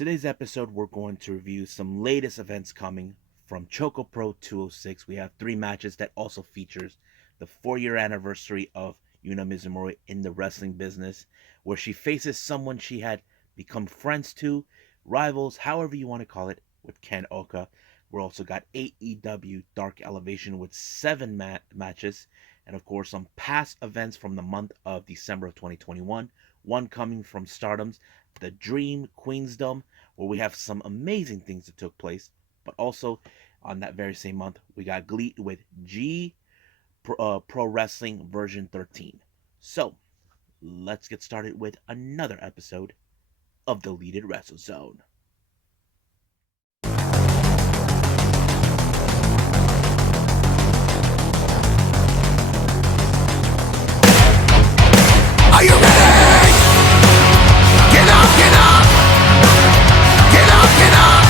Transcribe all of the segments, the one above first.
Today's episode, we're going to review some latest events coming from ChocoPro 206. We have 3 matches that also features the 4-year anniversary of Yuna Mizumori in the wrestling business, where she faces someone she had become friends to, rivals, however you want to call it, with Ken Ohka. We also got AEW Dark Elevation with 7 matches, and of course some past events from the month of December of 2021. One coming from Stardom's The Dream Queensdom, where we have some amazing things that took place. But also on that very same month, we got GLEAT with Pro Wrestling version 13. So let's get started with another episode of Deleted Wrestle Zone. Are you ready? Get up, get up! Get up, get up!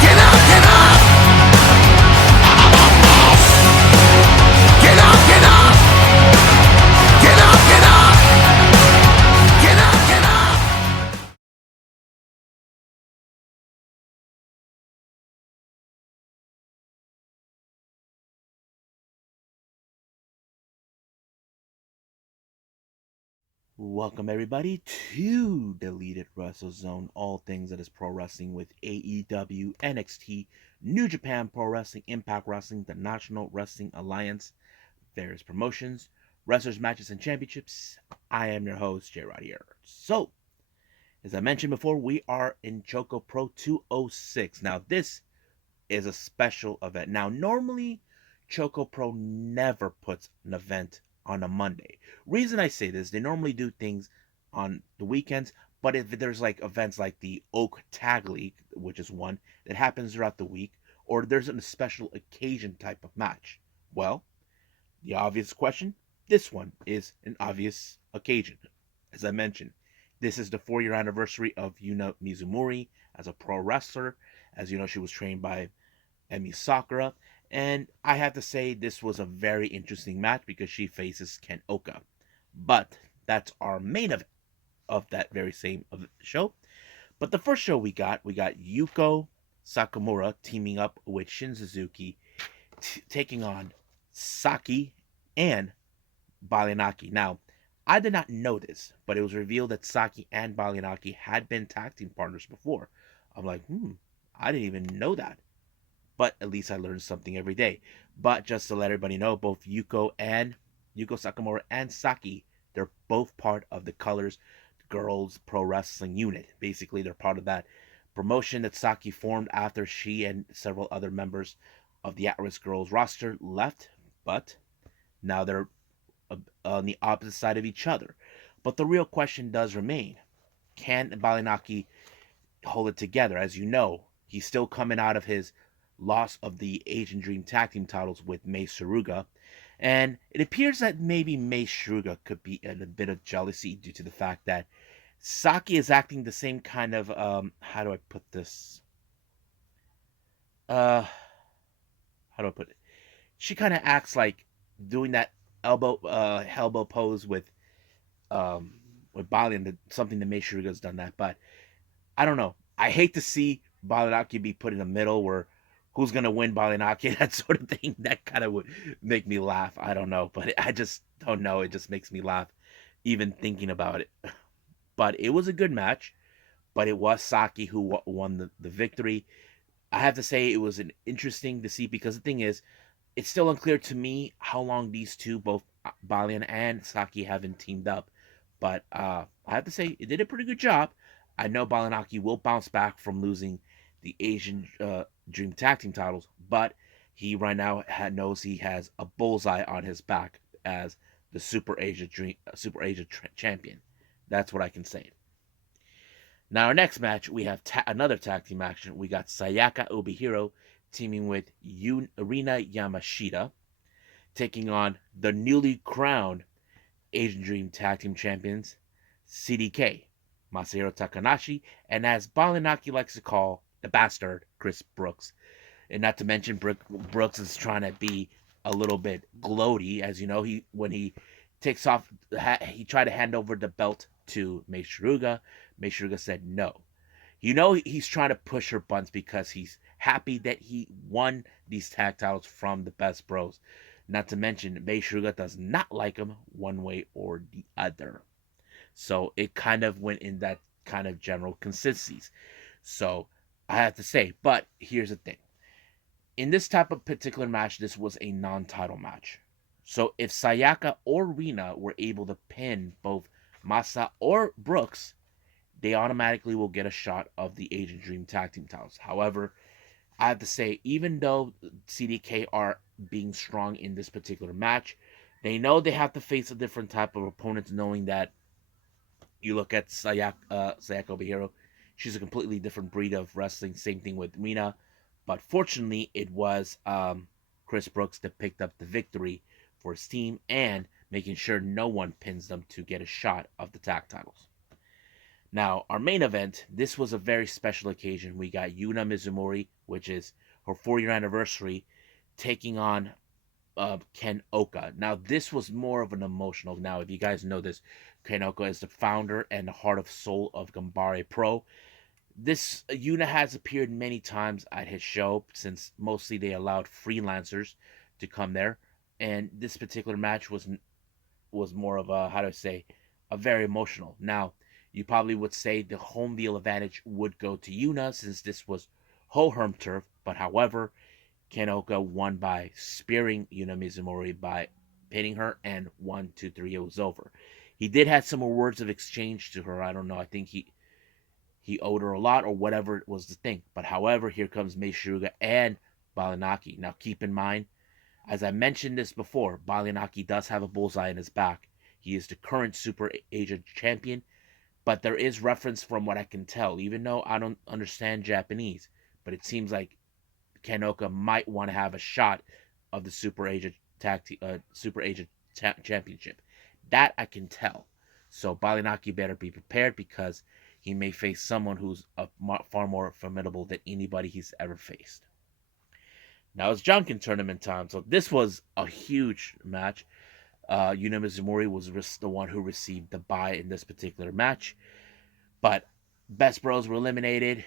Get up, get up! Get up, get up! Get up, get up! Get up, get up! Welcome everybody to Deleted Wrestle Zone, all things that is pro wrestling with AEW, NXT, New Japan Pro Wrestling, Impact Wrestling, the National Wrestling Alliance, various promotions, wrestlers, matches, and championships. I am your host, J. Rod here. So, as I mentioned before, we are in ChocoPro 206. Now, this is a special event. Now, normally, ChocoPro never puts an event on a Monday. Reason I say this, they normally do things on the weekends, but if there's like events like the Oak Tag League, which is one that happens throughout the week, or there's a special occasion type of match, well, the obvious question, this one is an obvious occasion. As I mentioned, this is the 4-year anniversary of Yuna Mizumori as a pro wrestler. As you know, she was trained by Emi Sakura, and I have to say this was a very interesting match because she faces Ken Ohka. But that's our main event of that very same show. But the first show we got Yuko Sakamura teaming up with Shin Suzuki, taking on Saki and Balinaki. Now, I did not know this, but it was revealed that Saki and Balinaki had been tag team partners before. I'm like, I didn't even know that. But at least I learned something every day. But just to let everybody know, both Yuko Sakamura and Saki, they're both part of the Colors Girls Pro Wrestling unit. Basically, they're part of that promotion that Saki formed after she and several other members of the At-Risk Girls roster left. But now they're on the opposite side of each other. But the real question does remain. Can Balinaki hold it together? As you know, he's still coming out of his loss of the Asian Dream Tag Team titles with Mei Suruga. And it appears that maybe Mei Suruga could be in a bit of jealousy due to the fact that Saki is acting the same kind of, how do I put this? How do I put it? She kind of acts like doing that elbow pose with Bali, and something that Mei Suruga's done that. But I don't know. I hate to see Balinaki be put in the middle where who's gonna win Balinaki, that sort of thing. That kind of would make me laugh. I don't know, but I just don't know. It just makes me laugh even thinking about it. But it was a good match. But it was Saki who won the victory. I have to say it was an interesting to see because the thing is, it's still unclear to me how long these two, both Balian and Saki, haven't teamed up. But I have to say it did a pretty good job. I know Balinaki will bounce back from losing the Asian Dream Tag Team titles, but he right now knows he has a bullseye on his back as the Super Asia champion. That's what I can say. Now, our next match, we have another tag team action. We got Sayaka Obihiro teaming with Rina Yamashita, taking on the newly crowned Asian Dream Tag Team champions, CDK, Masahiro Takanashi, and as Balinaki likes to call, the bastard, Chris Brooks. And not to mention, Brooks is trying to be a little bit gloaty. As you know, when he takes off, he tried to hand over the belt to Mei Suruga. Mei Suruga said no. You know he's trying to push her buttons because he's happy that he won these tag titles from the Best Bros. Not to mention, Mei Suga does not like him one way or the other. So it kind of went in that kind of general consistencies. So I have to say, but here's the thing. In this type of particular match, this was a non-title match. So if Sayaka or Rina were able to pin both Masa or Brooks, they automatically will get a shot of the Agent Dream Tag Team titles. However, I have to say, even though CDK are being strong in this particular match, they know they have to face a different type of opponents, knowing that you look at Sayaka Obihiro, she's a completely different breed of wrestling. Same thing with Rina. But fortunately, it was Chris Brooks that picked up the victory for his team and making sure no one pins them to get a shot of the tag titles. Now, our main event, this was a very special occasion. We got Yuna Mizumori, which is her 4-year anniversary, taking on Ken Ohka. Now, this was more of an emotional. Now, if you guys know this, Ken Ohka is the founder and the heart of soul of Ganbare Pro. This Yuna has appeared many times at his show since mostly they allowed freelancers to come there, and this particular match was more of a, how do I say, a very emotional. Now, you probably would say the home field advantage would go to Yuna since this was home turf, but however, Ken Ohka won by spearing Yuna Mizumori by pinning her, and 1, 2, 3, it was over. He did have some words of exchange to her. I don't know. I think he owed her a lot or whatever was the thing. But however, here comes Mei Suruga and Balinaki. Now keep in mind, as I mentioned this before, Balinaki does have a bullseye in his back. He is the current Super Asia champion, but there is reference from what I can tell, even though I don't understand Japanese. But it seems like Ken Ohka might want to have a shot of the Super Asia Championship. That I can tell. So Balinaki better be prepared because he may face someone who's far more formidable than anybody he's ever faced. Now it's Junkin tournament time, so this was a huge match. Yuna Mizumori was the one who received the bye in this particular match, but Best Bros were eliminated.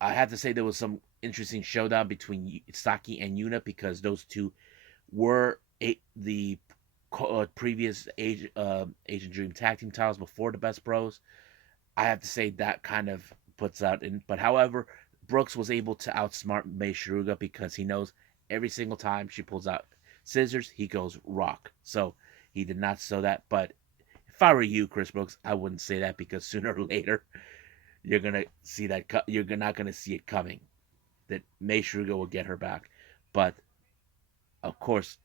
I have to say there was some interesting showdown between Saki and Yuna because those two were the previous Agent Dream Tag Team titles before the Best Bros. I have to say that kind of puts out in. But however, Brooks was able to outsmart Mei Shiruga because he knows every single time she pulls out scissors, he goes rock. So he did not show that. But if I were you, Chris Brooks, I wouldn't say that because sooner or later you're gonna see that you're not gonna see it coming. That Mei Shiruga will get her back. But of course,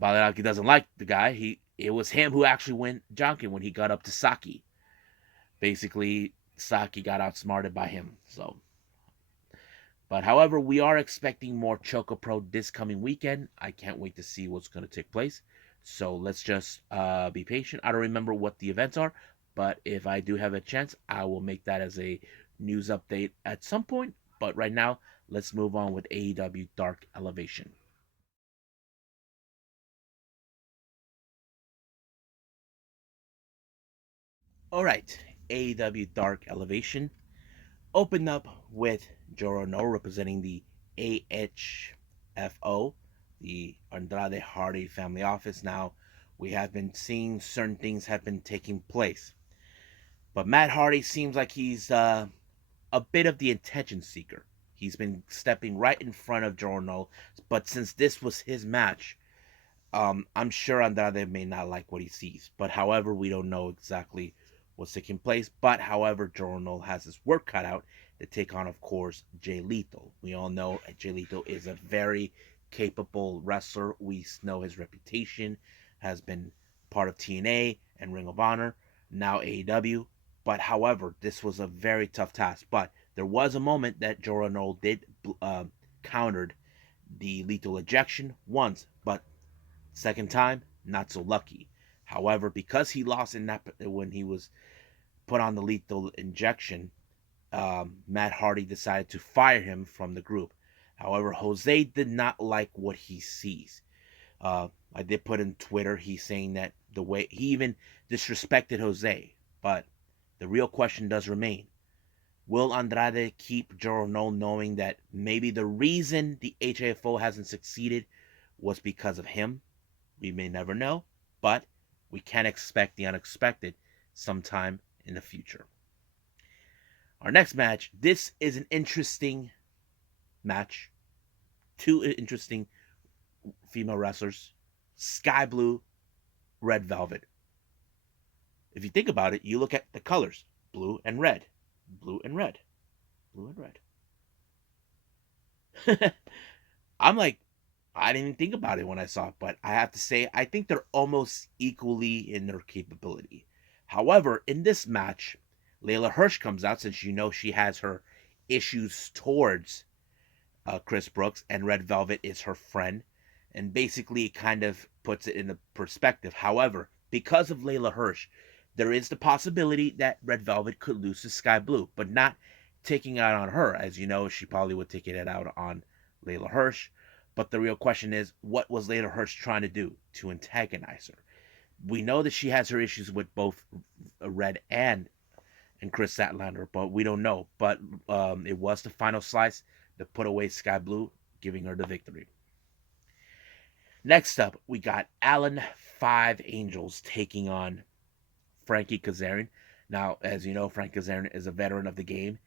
Balinaki doesn't like the guy. It was him who actually went Jonkin when he got up to Saki. Basically, Saki got outsmarted by him. So, but however, we are expecting more ChocoPro this coming weekend. I can't wait to see what's going to take place. So let's just be patient. I don't remember what the events are, but if I do have a chance, I will make that as a news update at some point. But right now, let's move on with AEW Dark Elevation. All right, AEW Dark Elevation opened up with Joro No representing the AHFO, the Andrade Hardy family office. Now, we have been seeing certain things have been taking place. But Matt Hardy seems like he's a bit of the attention seeker. He's been stepping right in front of Joro No, but since this was his match, I'm sure Andrade may not like what he sees, but however, we don't know exactly what's taking place. But however, Jorno has his work cut out to take on, of course, Jay Lethal. We all know Jay Lethal is a very capable wrestler. We know his reputation has been part of TNA and Ring of Honor, now AEW. But however, this was a very tough task. But there was a moment that Jorno did countered the lethal ejection once, but second time, not so lucky. However, because he lost in that when he was put on the lethal injection, Matt Hardy decided to fire him from the group. However, Jose did not like what he sees. I did put in Twitter, he's saying that the way he even disrespected Jose. But the real question does remain: Will Andrade keep Joro knowing that maybe the reason the HAFO hasn't succeeded was because of him? We may never know, but we can expect the unexpected sometime in the future. Our next match, this is an interesting match. Two interesting female wrestlers, Sky Blue, Red Velvet. If you think about it, you look at the colors, blue and red, blue and red, blue and red. I'm like, I didn't even think about it when I saw it, but I have to say, I think they're almost equally in their capability. However, in this match, Layla Hirsch comes out since you know she has her issues towards Chris Brooks, and Red Velvet is her friend, and basically it kind of puts it into perspective. However, because of Layla Hirsch, there is the possibility that Red Velvet could lose to Sky Blue, but not taking it out on her. As you know, she probably would take it out on Layla Hirsch. But the real question is, what was Layla Hirsch trying to do to antagonize her? We know that she has her issues with both Red and Chris Statlander, but we don't know. But it was the final slice that put away Sky Blue, giving her the victory. Next up, we got Alan Five Angels taking on Frankie Kazarian. Now, as you know, Frank Kazarian is a veteran of the game.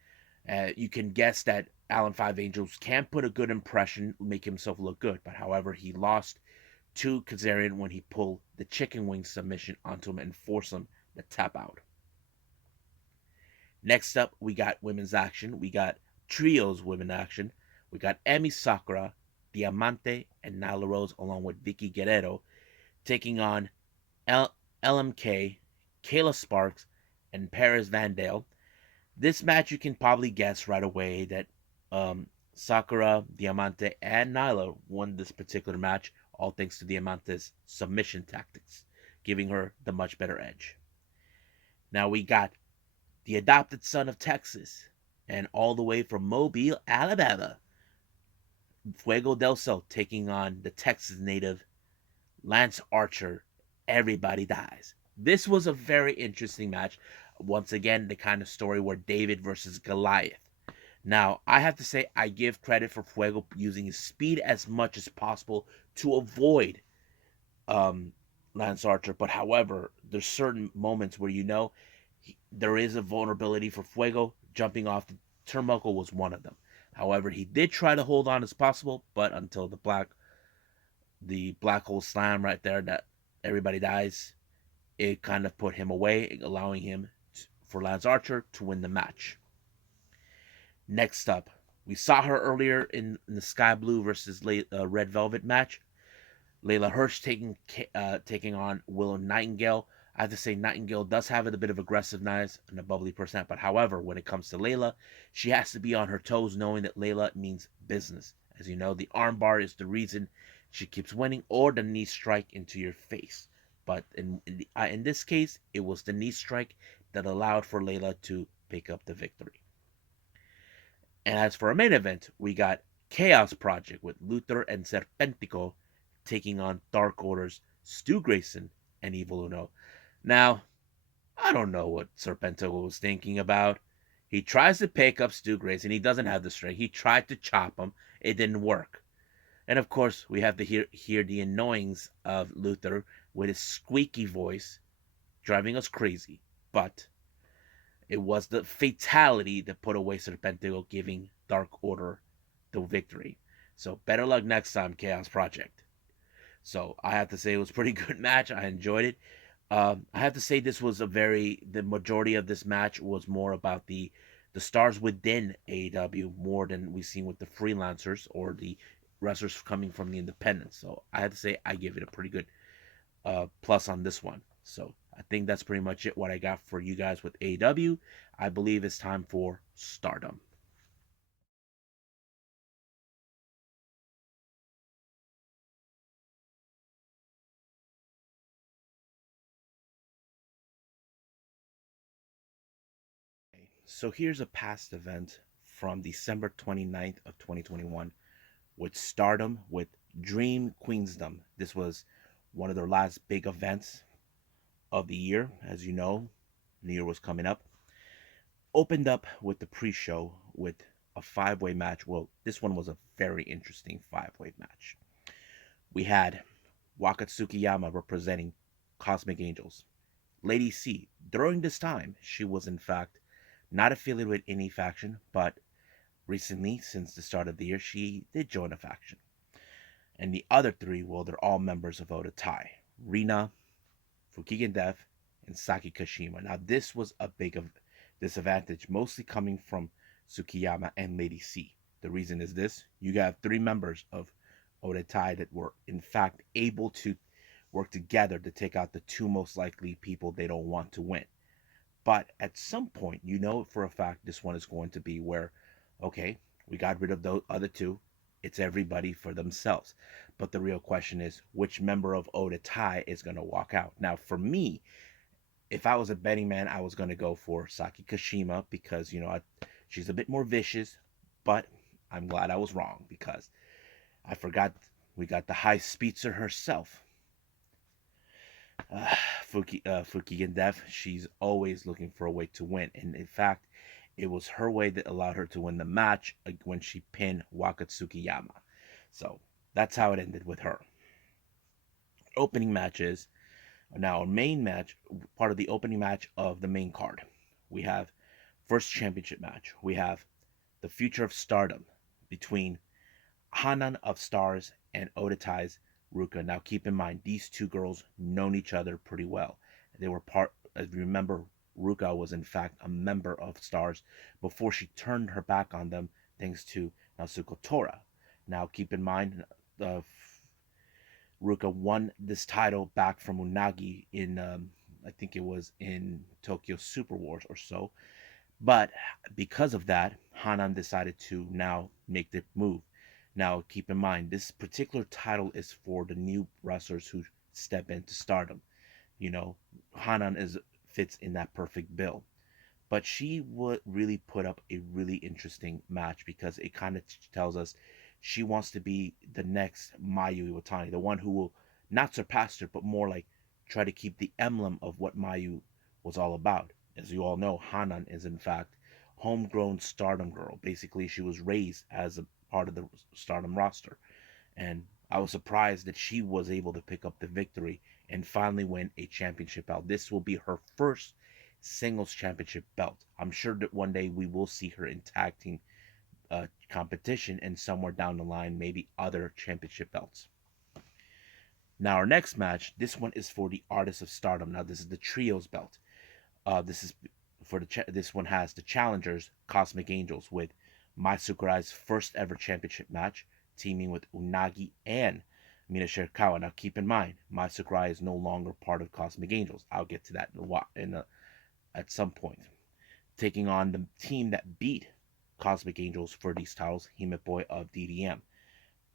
You can guess that Alan Five Angels can put a good impression, make himself look good. But however, he lost to Kazarian when he pulled the chicken wing submission onto him and forced him to tap out. Next up, we got women's action. We got trios women action. We got Emi Sakura, Diamante, and Nyla Rose, along with Vicky Guerrero, taking on LMK, Kayla Sparks, and Paris Van Dale. This match, you can probably guess right away that Sakura, Diamante, and Nyla won this particular match, all thanks to Diamante's submission tactics, giving her the much better edge. Now we got the adopted son of Texas, and all the way from Mobile, Alabama, Fuego del Sol taking on the Texas native Lance Archer. Everybody dies. This was a very interesting match. Once again, the kind of story where David versus Goliath. Now, I have to say, I give credit for Fuego using his speed as much as possible to avoid Lance Archer. But however, there's certain moments where you know there is a vulnerability for Fuego. Jumping off the turnbuckle was one of them. However, he did try to hold on as possible, but until the black hole slam right there that everybody dies, it kind of put him away, allowing him for Lance Archer to win the match. Next up, we saw her earlier in the Sky Blue versus Red Velvet match. Layla Hirsch taking on Willow Nightingale. I have to say, Nightingale does have a bit of aggressiveness and a bubbly percent, but however, when it comes to Layla, she has to be on her toes, knowing that Layla means business. As you know, the armbar is the reason she keeps winning, or the knee strike into your face. But in this case, it was the knee strike that allowed for Layla to pick up the victory. And as for our main event, we got Chaos Project with Luther and Serpentico taking on Dark Order's Stu Grayson and Evil Uno. Now, I don't know what Serpentico was thinking about. He tries to pick up Stu Grayson. He doesn't have the strength. He tried to chop him. It didn't work. And of course, we have to hear the annoyings of Luther with his squeaky voice, driving us crazy. But it was the fatality that put away Serpentico, giving Dark Order the victory. So better luck next time, Chaos Project. So I have to say it was a pretty good match. I enjoyed it. I have to say this was the majority of this match was more about the stars within AEW more than we've seen with the freelancers or the wrestlers coming from the independents. So I have to say I give it a pretty good plus on this one. So I think that's pretty much it what I got for you guys with AEW. I believe it's time for Stardom. So here's a past event from December 29th of 2021 with Stardom with Dream Queensdom. This was one of their last big events of the year. As you know, New Year was coming up. Opened up with the pre-show with a five-way match. Well, this one was a very interesting five-way match. We had Waka Tsukiyama representing Cosmic Angels. Lady C, during this time, she was in fact not affiliated with any faction, but recently, since the start of the year, she did join a faction. And the other three, well, they're all members of Oda Tai. Rina, Fukigen Death, and Saki Kashima. Now, this was a big disadvantage, mostly coming from Tsukiyama and Lady C. The reason is this: you got three members of Oda Tai that were, in fact, able to work together to take out the two most likely people they don't want to win. But at some point, you know for a fact this one is going to be where, okay, we got rid of those other two. It's everybody for themselves. But the real question is, which member of Oda Tai is going to walk out? Now, for me, if I was a betting man, I was going to go for Saki Kashima because, she's a bit more vicious. But I'm glad I was wrong because I forgot we got the high speedster herself, Fukigen Dev. She's always looking for a way to win. And in fact, it was her way that allowed her to win the match when she pinned Wakatsukiyama. So that's how it ended with her. Opening matches. Now, our main match, part of the opening match of the main card, we have first championship match. We have the future of Stardom between Hanan of Stars and Odatai's Ruka. Now, keep in mind, these two girls known each other pretty well. They were part, as you remember, Ruka was in fact a member of Stars before she turned her back on them thanks to Nasuko Tora. Now, keep in mind, Ruka won this title back from Unagi in, I think it was in Tokyo Super Wars or so. But because of that, Hanan decided to now make the move. Now, keep in mind, this particular title is for the new wrestlers who step into Stardom. You know, Hanan fits in that perfect bill. But she would really put up a really interesting match because it kind of tells us she wants to be the next Mayu Iwatani, the one who will not surpass her, but more like try to keep the emblem of what Mayu was all about. As you all know, Hanan is in fact homegrown Stardom girl. Basically, she was raised as a part of the Stardom roster, and I was surprised that she was able to pick up the victory and finally win a championship belt. This will be her first singles championship belt. I'm sure that one day we will see her in tag team competition and somewhere down the line, maybe other championship belts. Now, our next match, this one is for the Artists of Stardom. Now, this is the Trios belt. This is for this one has the challengers Cosmic Angels with Mai Sakurai's first ever championship match, teaming with Unagi and Mina Shirakawa. Now, keep in mind, Mai Sakurai is no longer part of Cosmic Angels. I'll get to that at some point. Taking on the team that beat Cosmic Angels for these titles, Himepoi of DDM.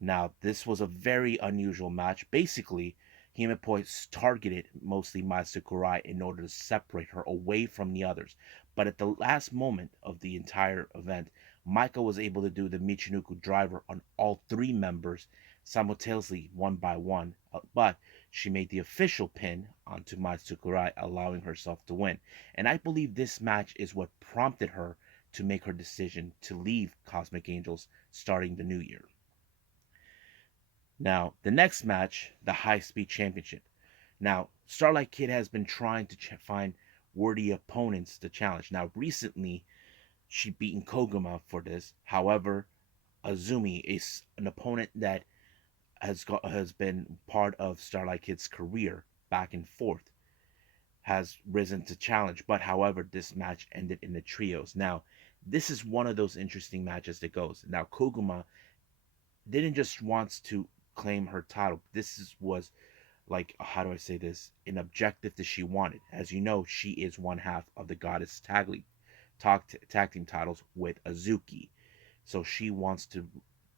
Now, this was a very unusual match. Basically, Himepoi targeted mostly Mai Sakurai in order to separate her away from the others. But at the last moment of the entire event, Maika was able to do the Michinoku driver on all three members simultaneously, one by one. But she made the official pin onto Mai Sakurai, allowing herself to win. And I believe this match is what prompted her to make her decision to leave Cosmic Angels starting the new year. Now, the next match, the High Speed Championship. Now, Starlight Kid has been trying to find worthy opponents to challenge. Now, recently, she beaten Koguma for this. However, Azumi is an opponent that has been part of Starlight Kid's career back and forth, has risen to challenge. But however, this match ended in the trios. Now, this is one of those interesting matches that goes. Now, Koguma didn't just want to claim her title. Was like, how do I say this? An objective that she wanted. As you know, she is one half of the Goddess tag team titles with Azuki. So she wants to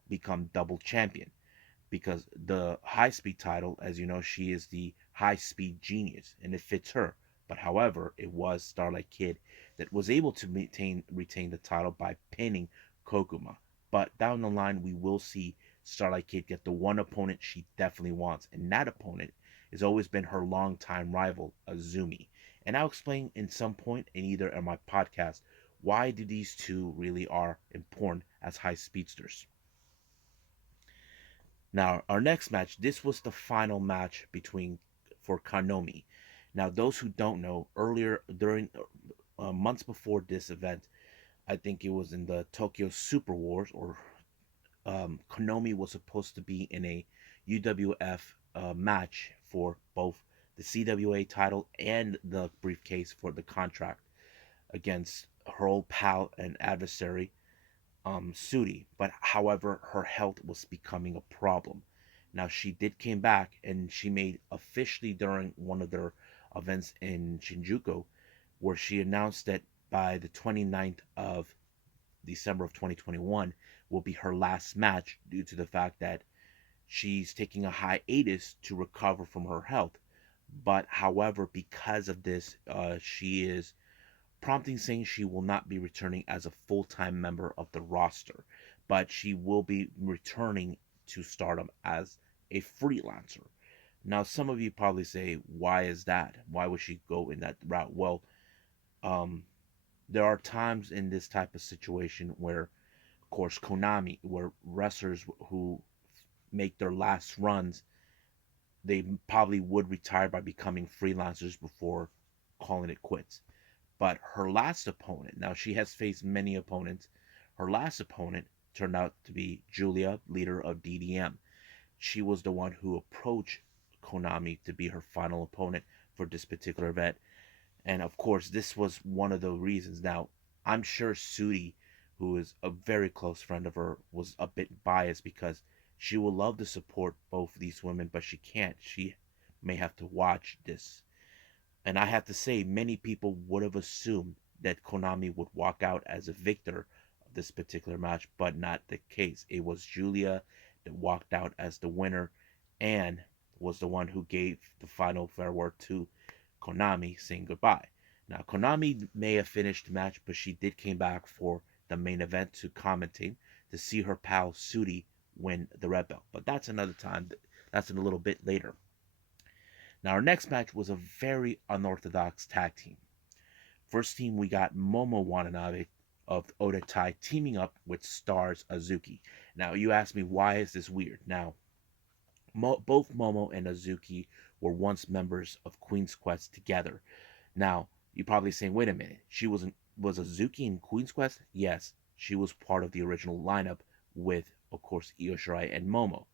become double champion because the high speed title, as you know, she is the high speed genius and it fits her. But however, it was Starlight Kid that was able to retain the title by pinning Koguma. But down the line, we will see Starlight Kid get the one opponent she definitely wants, and that opponent has always been her longtime rival, Azumi. And I'll explain in some point in either of my podcast why do these two really are important as high speedsters. Now, our next match, this was the final match between for Konami. Now, those who don't know, earlier during months before this event, I think it was in the Tokyo Super Wars, or Konami was supposed to be in a UWF match for both the CWA title and the briefcase for the contract against her old pal and adversary, Sudi. But however, her health was becoming a problem. Now she did came back and she made officially during one of their events in Shinjuku, where she announced that by the 29th of December of 2021 will be her last match due to the fact that she's taking a hiatus to recover from her health. But however, because of this, she is prompting saying she will not be returning as a full-time member of the roster, but she will be returning to Stardom as a freelancer. Now, some of you probably say, why is that? Why would she go in that route? Well, um, there are times in this type of situation where, of course, Konami, where wrestlers who make their last runs, they probably would retire by becoming freelancers before calling it quits. But her last opponent, now she has faced many opponents. Her last opponent turned out to be Julia, leader of DDM. She was the one who approached Konami to be her final opponent for this particular event. And of course, this was one of the reasons. Now, I'm sure Sudi, who is a very close friend of her, was a bit biased because she would love to support both of these women, but she can't. She may have to watch this. And I have to say, many people would have assumed that Konami would walk out as a victor of this particular match, but not the case. It was Julia that walked out as the winner and was the one who gave the final farewell to Konami, saying goodbye. Now, Konami may have finished the match, but she did came back for the main event to commentate to see her pal Sudi win the red belt. But that's another time. That's in a little bit later. Now, our next match was a very unorthodox tag team. First team, we got Momo Watanabe of Odatai teaming up with Stars Azuki. Now, you ask me, why is this weird? Now, both Momo and Azuki were once members of Queen's Quest together. Now, you're probably saying, wait a minute, was Azuki in Queen's Quest? Yes, she was part of the original lineup with, of course, Io Shirai and Momo.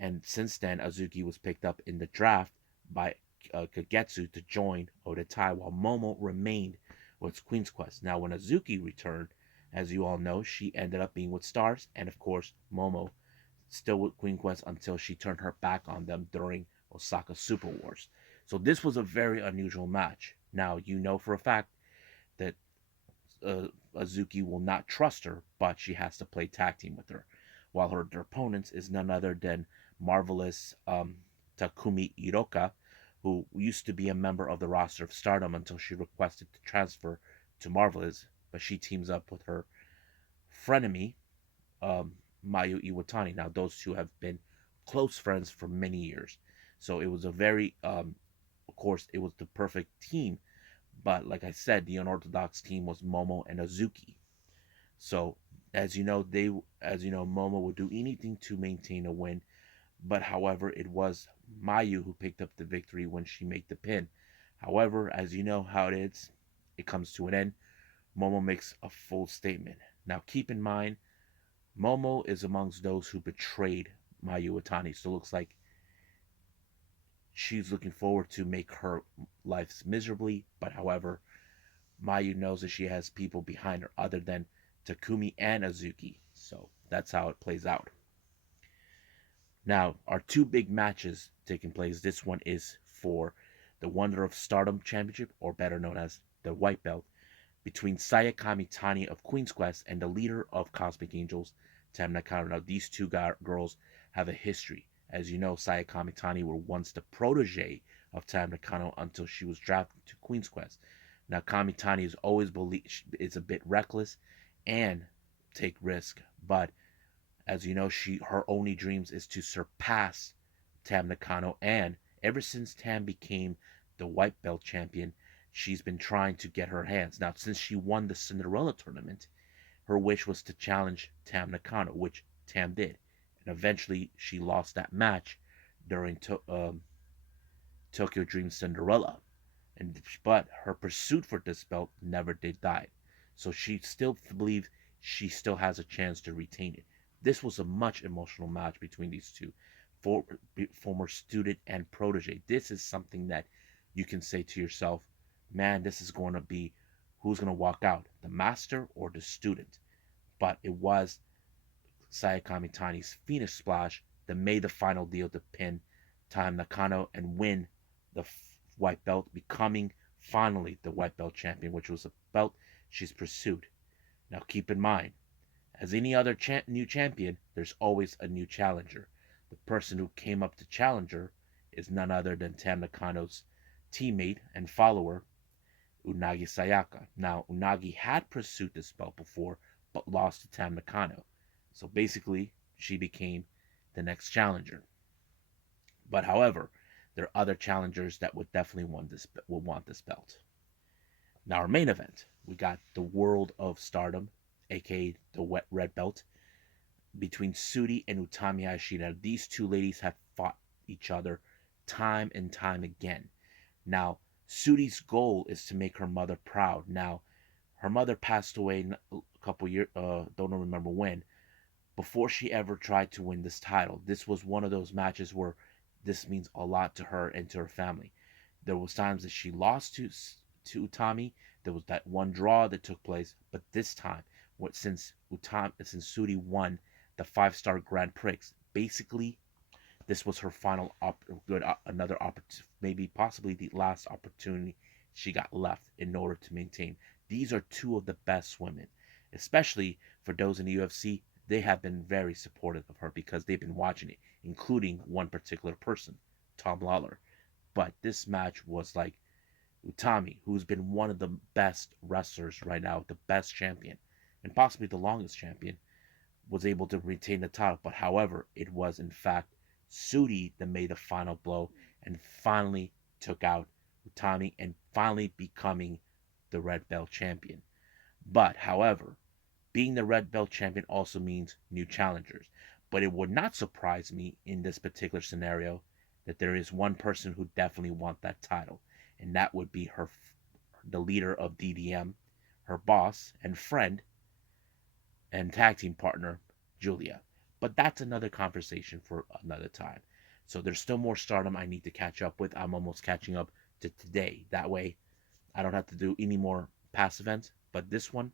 And since then, Azuki was picked up in the draft by Kagetsu to join Odatai, while Momo remained with Queen's Quest. Now, when Azuki returned, as you all know, she ended up being with Stars, and of course, Momo still with Queen Quest until she turned her back on them during Osaka Super Wars. So this was a very unusual match. Now, you know for a fact that Azuki will not trust her, but she has to play tag team with her, while her opponents is none other than Marvelous Takumi Iroka, who used to be a member of the roster of Stardom until she requested to transfer to Marvelous, but she teams up with her frenemy, um, Mayu Iwatani. Now, those two have been close friends for many years. So it was a very, of course, it was the perfect team. But like I said, the unorthodox team was Momo and Azuki. So as you know, Momo would do anything to maintain a win. But however, it was Mayu who picked up the victory when she made the pin. However, as you know how it is, it comes to an end. Momo makes a full statement. Now, keep in mind, Momo is amongst those who betrayed Mayu Iwatani. So it looks like she's looking forward to make her life miserably. But however, Mayu knows that she has people behind her other than Takumi and Azuki. So that's how it plays out. Now, our two big matches taking place. This one is for the Wonder of Stardom Championship, or better known as the White Belt, between Sayakamitani of Queen's Quest and the leader of Cosmic Angels, Tam Nakano. Now, these two girls have a history. As you know, Sayakamitani were once the protege of Tam Nakano until she was drafted to Queen's Quest. Now, Kamitani is always believed is a bit reckless and take risk, but as you know, her only dreams is to surpass Tam Nakano, and ever since Tam became the white belt champion, she's been trying to get her hands. Now, since she won the Cinderella tournament, her wish was to challenge Tam Nakano, which Tam did. And eventually, she lost that match during Tokyo Dream Cinderella. But her pursuit for this belt never did die. So she still believes she still has a chance to retain it. This was a much emotional match between these two, for, former student and protege. This is something that you can say to yourself, man, this is going to be who's going to walk out, the master or the student. But it was Sayakamitani's Phoenix Splash that made the final deal to pin Tam Nakano and win the white belt, becoming finally the white belt champion, which was a belt she's pursued. Now keep in mind, as any other new champion, there's always a new challenger. The person who came up to challenge her is none other than Tam Nakano's teammate and follower, Unagi Sayaka. Now, Unagi had pursued this belt before, but lost to Tam Nakano. So basically, she became the next challenger. But however, there are other challengers that would definitely want this belt. Now, our main event, we got the World of Stardom, aka the Wet Red Belt, between Sudi and Utami Hayashida. These two ladies have fought each other time and time again. Now, Sudi's goal is to make her mother proud. Now, her mother passed away a couple years, don't remember when, before she ever tried to win this title. This was one of those matches where this means a lot to her and to her family. There was times that she lost to Utami. There was that one draw that took place, but this time, since Sudi won the 5-star Grand Prix, basically this was her final another opportunity, maybe possibly the last opportunity she got left in order to maintain. These are two of the best women, especially for those in the UFC. They have been very supportive of her because they've been watching it, including one particular person, Tom Lawler. But this match was like Utami, who's been one of the best wrestlers right now, the best champion, and possibly the longest champion, was able to retain the title. But however, it was in fact Sudi that made the final blow and finally took out Utami and finally becoming the red belt champion. But however, being the red belt champion also means new challengers. But it would not surprise me in this particular scenario that there is one person who definitely wants that title, and that would be the leader of DDM, her boss and friend and tag team partner, Julia. But that's another conversation for another time. So there's still more Stardom I need to catch up with. I'm almost catching up to today. That way, I don't have to do any more past events. But this one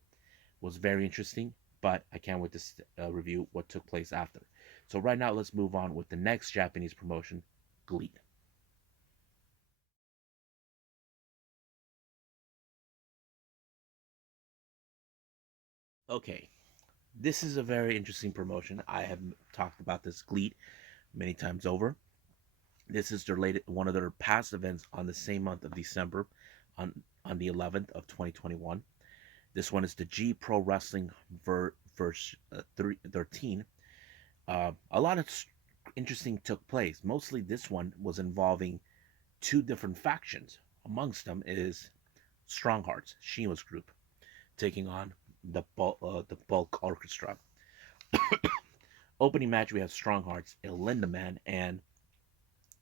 was very interesting. But I can't wait to review what took place after. So right now, let's move on with the next Japanese promotion, GLEAT. Okay, this is a very interesting promotion. I have talked about this GLEAT many times over. This is one of their past events on the same month of December, on the 11th of 2021. This one is the G Pro Wrestling verse 13. A lot of interesting took place. Mostly this one was involving two different factions. Amongst them is Strong Hearts, Shima's group, taking on the Bulk Orchestra. Opening match, we have Strong Hearts, Linda Man, and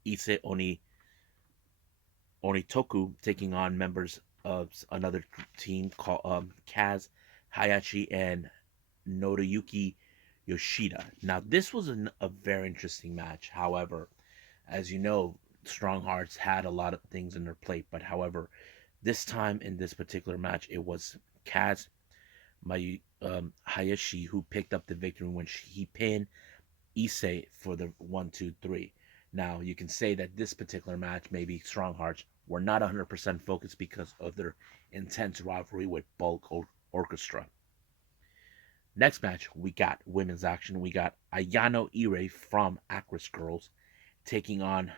Ise Onitoku taking on members of another team called Kaz Hayashi and Noriyuki Yoshida. Now, this was a very interesting match. However, as you know, Strong Hearts had a lot of things in their plate. But however, this time in this particular match, it was Kaz Hayashi who picked up the victory when he pinned Issei for the 1, 2, 3. Now, you can say that this particular match, maybe Strong Hearts, were not 100% focused because of their intense rivalry with Bulk Orchestra. Next match, we got women's action. We got Ayano Ire from Acris Girls taking on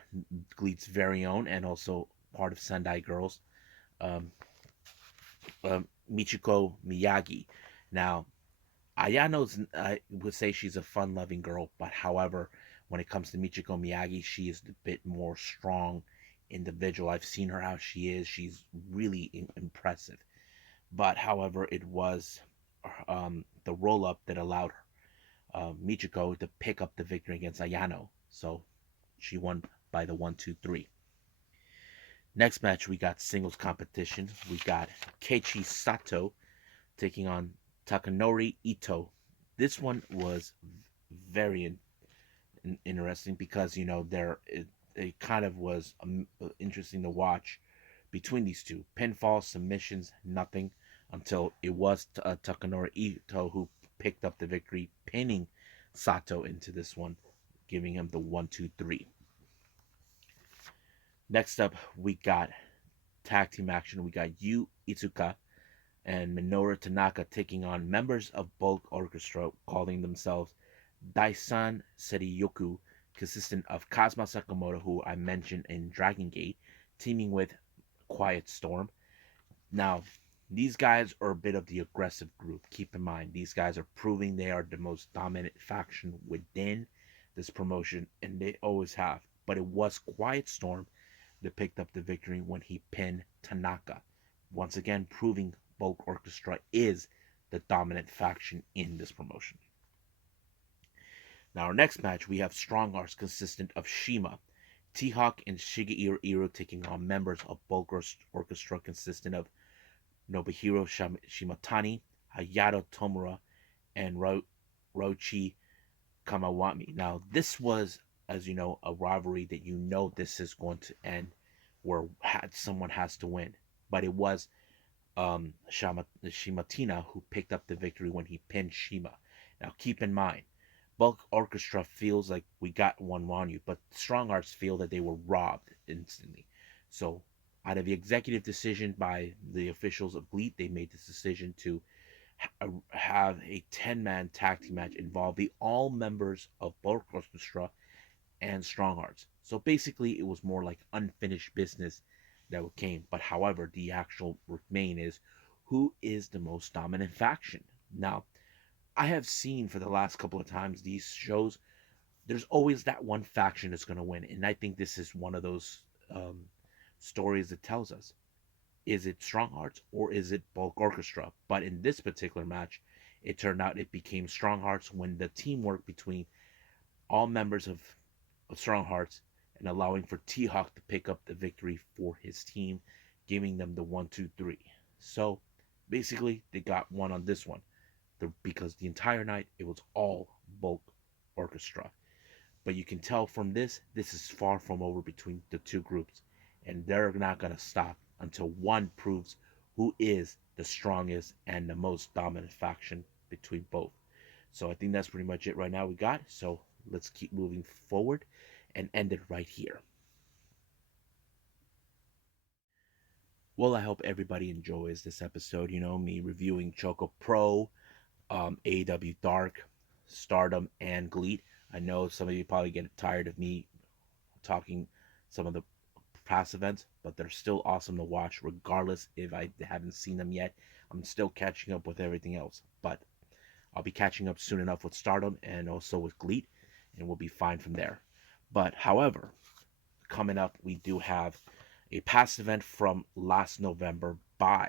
GLEAT's very own and also part of Sendai Girls, um, Michiko Miyagi. Now, I would say she's a fun-loving girl, but however, when it comes to Michiko Miyagi, she is a bit more strong individual. I've seen her how she is. She's really impressive. But however, it was the roll up that allowed Michiko to pick up the victory against Ayano. So she won by the 1-2-3. Next match, we got singles competition. We got Keiichi Sato taking on Takanori Ito. This one was very interesting because it kind of was interesting to watch between these two. Pinfall, submissions, nothing until it was Takanori Ito who picked up the victory, pinning Sato into this one, giving him the 1-2-3. Next up, we got tag team action. We got Yu Itsuka and Minoru Tanaka taking on members of Bulk Orchestra, calling themselves Daisan Serioku, consistent of Kazuma Sakamoto, who I mentioned in Dragon Gate, teaming with Quiet Storm. Now, these guys are a bit of the aggressive group. Keep in mind, these guys are proving they are the most dominant faction within this promotion, and they always have. But it was Quiet Storm that picked up the victory when he pinned Tanaka. Once again, proving Bulk Orchestra is the dominant faction in this promotion. Now, our next match, we have Strong Arts consistent of Shima, T-Hawk, and Shigeru Iro taking on members of Bulk Orchestra consistent of Nobuhiro Shimatani, Hayato Tomura, and Roichi Kamawami. Now, this was, as you know, a rivalry that this is going to end where someone has to win. But it was Shimatina who picked up the victory when he pinned Shima. Now, keep in mind, Bulk Orchestra feels like we got one on you, but Strong Arts feel that they were robbed instantly. So, out of the executive decision by the officials of GLEAT, they made this decision to have a 10-man tag team match involving all members of Bulk Orchestra and Strong Arts. So basically, it was more like unfinished business that came. But however, the actual main is who is the most dominant faction. Now, I have seen for the last couple of times these shows, there's always that one faction that's going to win. And I think this is one of those stories that tells us, is it Strong Hearts or is it Bulk Orchestra? But in this particular match, it turned out it became Strong Hearts when the teamwork between all members of Strong Hearts and allowing for T-Hawk to pick up the victory for his team, giving them the 1-2-3. So basically, they got one on this one because the entire night it was all Bulk Orchestra. But you can tell from this is far from over between the two groups, and they're not going to stop until one proves who is the strongest and the most dominant faction between both. So I think that's pretty much it right now we got. So let's keep moving forward and end it right here. Well, I hope everybody enjoys this episode. Me reviewing ChocoPro, AEW Dark, Stardom, and GLEAT. I know some of you probably get tired of me talking some of the past events, but they're still awesome to watch regardless if I haven't seen them yet. I'm still catching up with everything else, but I'll be catching up soon enough with Stardom and also with GLEAT, and we'll be fine from there. But however, coming up, we do have a past event from last November by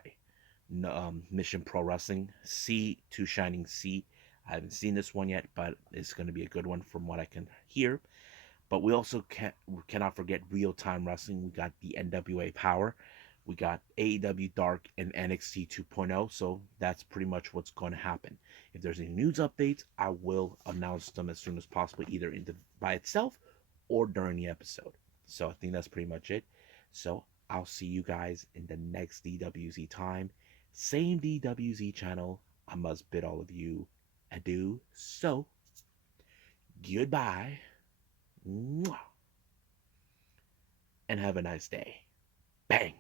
Mission Pro Wrestling, Sea to Shining Sea. I haven't seen this one yet, but it's going to be a good one from what I can hear. But we also cannot forget Real Time Wrestling. We got the NWA Power. We got AEW Dark and NXT 2.0. So that's pretty much what's going to happen. If there's any news updates, I will announce them as soon as possible, either by itself or during the episode. So I think that's pretty much it. So I'll see you guys in the next DWZ time. Same DWZ channel. I must bid all of you adieu. So, goodbye. Mwah. And have a nice day. Bang.